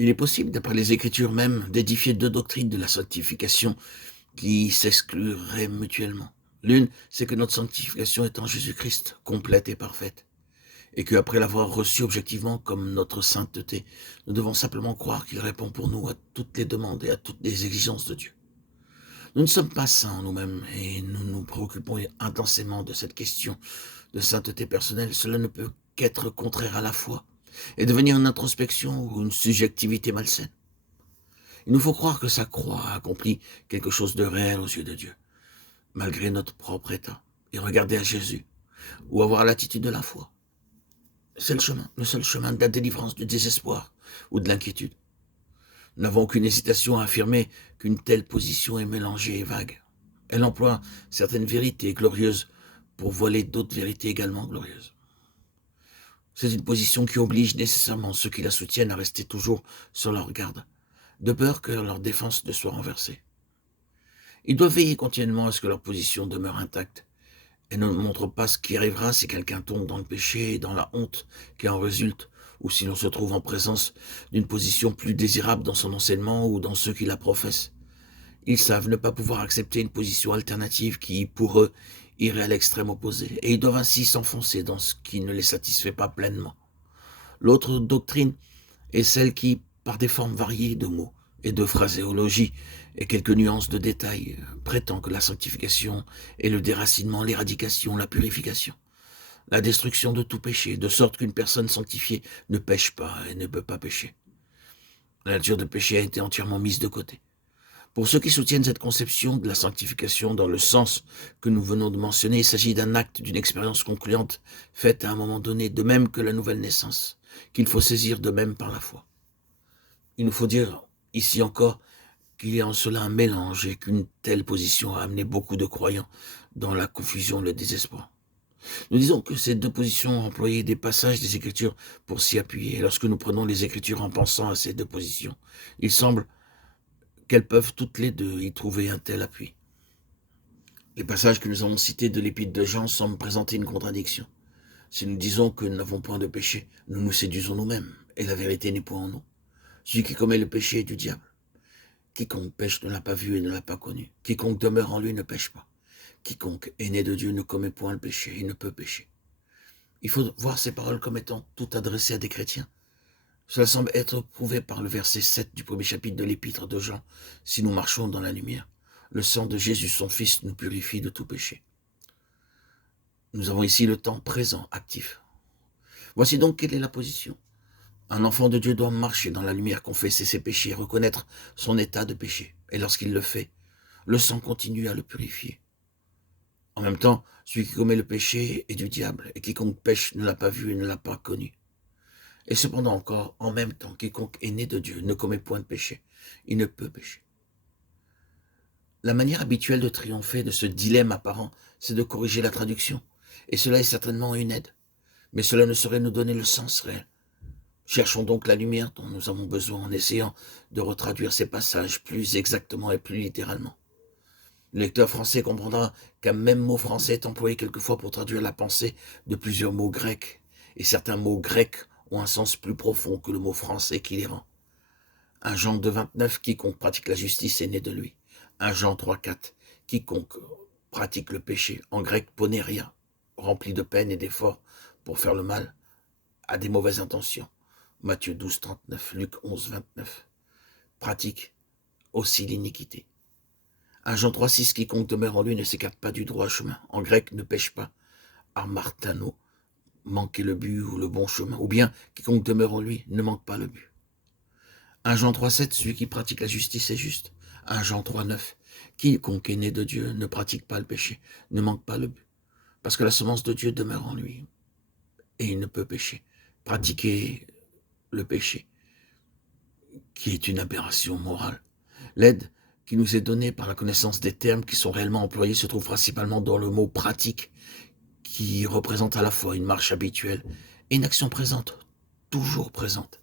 Il est possible, d'après les Écritures même, d'édifier deux doctrines de la sanctification qui s'excluraient mutuellement. L'une, c'est que notre sanctification est en Jésus-Christ, complète et parfaite, et qu'après l'avoir reçu objectivement comme notre sainteté, nous devons simplement croire qu'il répond pour nous à toutes les demandes et à toutes les exigences de Dieu. Nous ne sommes pas saints en nous-mêmes et nous nous préoccupons intensément de cette question de sainteté personnelle. Cela ne peut qu'être contraire à la foi et devenir une introspection ou une subjectivité malsaine. Il nous faut croire que sa croix a accompli quelque chose de réel aux yeux de Dieu, malgré notre propre état, et regarder à Jésus, ou avoir l'attitude de la foi. C'est le seul chemin de la délivrance du désespoir ou de l'inquiétude. Nous n'avons aucune hésitation à affirmer qu'une telle position est mélangée et vague. Elle emploie certaines vérités glorieuses pour voiler d'autres vérités également glorieuses. C'est une position qui oblige nécessairement ceux qui la soutiennent à rester toujours sur leur garde, de peur que leur défense ne soit renversée. Ils doivent veiller continuellement à ce que leur position demeure intacte et ne montre pas ce qui arrivera si quelqu'un tombe dans le péché et dans la honte qui en résulte, ou si l'on se trouve en présence d'une position plus désirable dans son enseignement ou dans ceux qui la professent. Ils savent ne pas pouvoir accepter une position alternative qui, pour eux, irait à l'extrême opposé, et ils doivent ainsi s'enfoncer dans ce qui ne les satisfait pas pleinement. L'autre doctrine est celle qui, par des formes variées de mots et de phraséologie et quelques nuances de détails, prétend que la sanctification est le déracinement, l'éradication, la purification, la destruction de tout péché, de sorte qu'une personne sanctifiée ne pêche pas et ne peut pas pécher. La nature de péché a été entièrement mise de côté. Pour ceux qui soutiennent cette conception de la sanctification dans le sens que nous venons de mentionner, il s'agit d'un acte, d'une expérience concluante, faite à un moment donné, de même que la nouvelle naissance, qu'il faut saisir de même par la foi. Il nous faut dire ici encore qu'il y a en cela un mélange et qu'une telle position a amené beaucoup de croyants dans la confusion et le désespoir. Nous disons que ces deux positions ont employé des passages des Écritures pour s'y appuyer. Et lorsque nous prenons les Écritures en pensant à ces deux positions, il semble qu'elles peuvent toutes les deux y trouver un tel appui. Les passages que nous avons cités de l'Épître de Jean semblent présenter une contradiction. Si nous disons que nous n'avons point de péché, nous nous séduisons nous-mêmes, et la vérité n'est point en nous. Celui qui commet le péché est du diable. Quiconque pêche ne l'a pas vu et ne l'a pas connu. Quiconque demeure en lui ne pêche pas. Quiconque est né de Dieu ne commet point le péché, il ne peut pécher. Il faut voir ces paroles comme étant toutes adressées à des chrétiens. Cela semble être prouvé par le verset 7 du premier chapitre de l'Épître de Jean. Si nous marchons dans la lumière, le sang de Jésus, son Fils, nous purifie de tout péché. Nous avons ici le temps présent, actif. Voici donc quelle est la position. Un enfant de Dieu doit marcher dans la lumière, confesser ses péchés, reconnaître son état de péché. Et lorsqu'il le fait, le sang continue à le purifier. En même temps, celui qui commet le péché est du diable, et quiconque pêche ne l'a pas vu et ne l'a pas connu. Et cependant encore, en même temps, quiconque est né de Dieu ne commet point de péché. Il ne peut pécher. La manière habituelle de triompher de ce dilemme apparent, c'est de corriger la traduction. Et cela est certainement une aide. Mais cela ne saurait nous donner le sens réel. Cherchons donc la lumière dont nous avons besoin en essayant de retraduire ces passages plus exactement et plus littéralement. Le lecteur français comprendra qu'un même mot français est employé quelquefois pour traduire la pensée de plusieurs mots grecs, et certains mots grecs ont un sens plus profond que le mot français qui les rend. 1 Jean 2, 29, quiconque pratique la justice est né de lui. 1 Jean 3, 4, quiconque pratique le péché, en grec poneria, rempli de peine et d'efforts pour faire le mal, a des mauvaises intentions. Matthieu 12, 39, Luc 11, 29, pratique aussi l'iniquité. 1 Jean 3, 6, quiconque demeure en lui ne s'écarte pas du droit chemin. En grec, ne pêche pas. Amartano, manquer le but ou le bon chemin. Ou bien, quiconque demeure en lui ne manque pas le but. 1 Jean 3, 7, celui qui pratique la justice est juste. 1 Jean 3, 9, quiconque est né de Dieu ne pratique pas le péché, ne manque pas le but. Parce que la semence de Dieu demeure en lui. Et il ne peut pécher. Pratiquer le péché, qui est une aberration morale. L'aide qui nous est donnée par la connaissance des termes qui sont réellement employés se trouve principalement dans le mot pratique, qui représente à la fois une marche habituelle et une action présente, toujours présente.